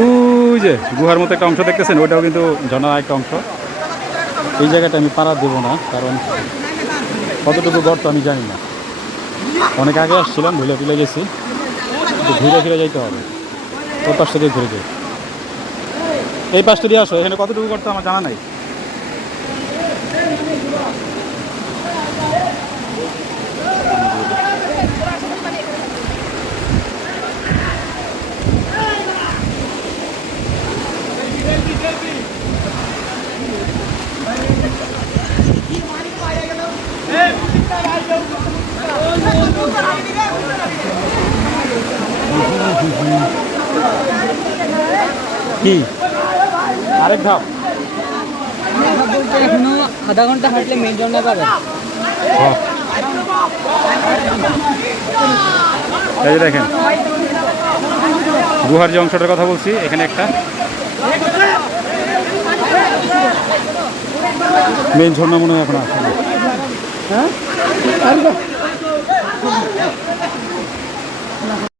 ওই যে গুহার মতো একটা অংশ দেখতেছেন, ওইটাও কিন্তু ঝর্ণার একটা অংশ। এই জায়গাটা আমি পাড়া দেবো না, কারণ কতটুকু গর্ত আমি জানি না। অনেক আগে আসছিলাম, ভুলে গেছি, ঘুরে ফিরে যাইতে হবে। ওই পাশটা দিয়ে ঘুরে যাই, এই পাশটা দিয়ে আসো। এখানে কতটুকু গর্ত আমার জানা নাই। কি আরেক ধাপ? এখনো আধা ঘন্টা হাঁটলে মেন ঝর্ণা পাবেন। এই যে দেখেন গুহার যে অংশটার কথা বলছি, এখানে একটা মেন ঝর্ণা মনে হয় এখন আসে না। হ্যাঁ